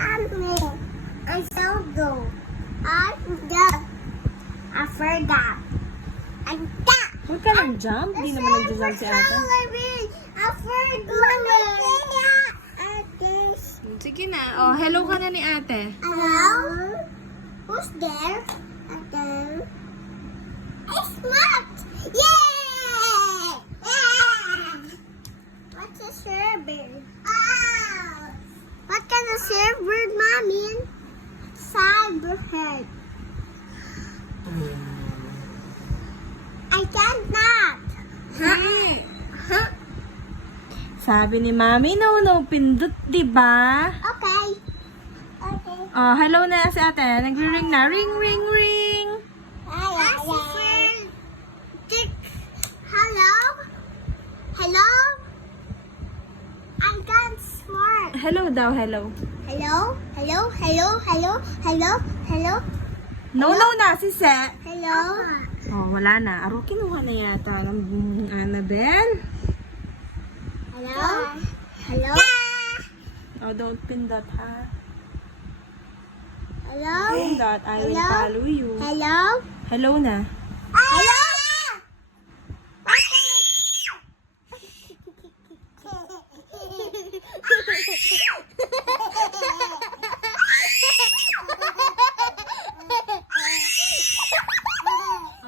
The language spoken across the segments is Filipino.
I saw go. I forgot. I forgot. I got. Huwag ka lang jump. Hindi naman nag-jump si ate. I forgot. Sige na. Oh, hello ka na ni ate. Hello? Who's there? Hello? It's Matt! Yay! Yeah! What's a sherbird? What kind of sherbird, Mommy? Cyberhead. I cannot. Huh? Sabi ni Mami, no, pindot, di ba? Okay. Okay. Oh, hello na si ate. Nagre-ring na. Ring, ring, ring. Hello? Hello? I got smart. Hello daw, hello. Hello? Hello? Hello? Hello? Hello? Hello? No na, si Se. Hello? Oh, wala na. Aro, kinuha na yata ng Annabelle. Hello? Hello? Oh, don't pindot, ha? Hello? Pindot, I will Hello? follow you. Hello? Hello na. Hello?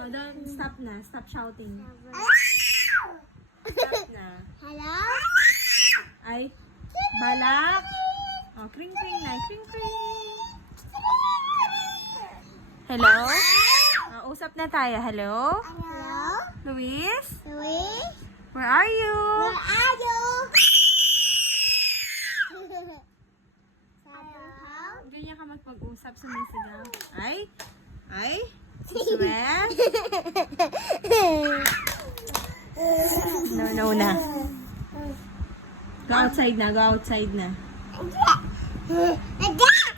Oh, don't stop na. Stop shouting. Stop na. Hello? Ay, balak. Oh, kring kring na. Kring kring. Hello? Oh, usap na tayo. Hello? Hello? Luis? Louis? Where are you? Where are you? Hello? Ganyan ka magpag-usap sa sumisigaw. Ay? Ay? Sweat? No na. Go outside na. Go outside na. Again!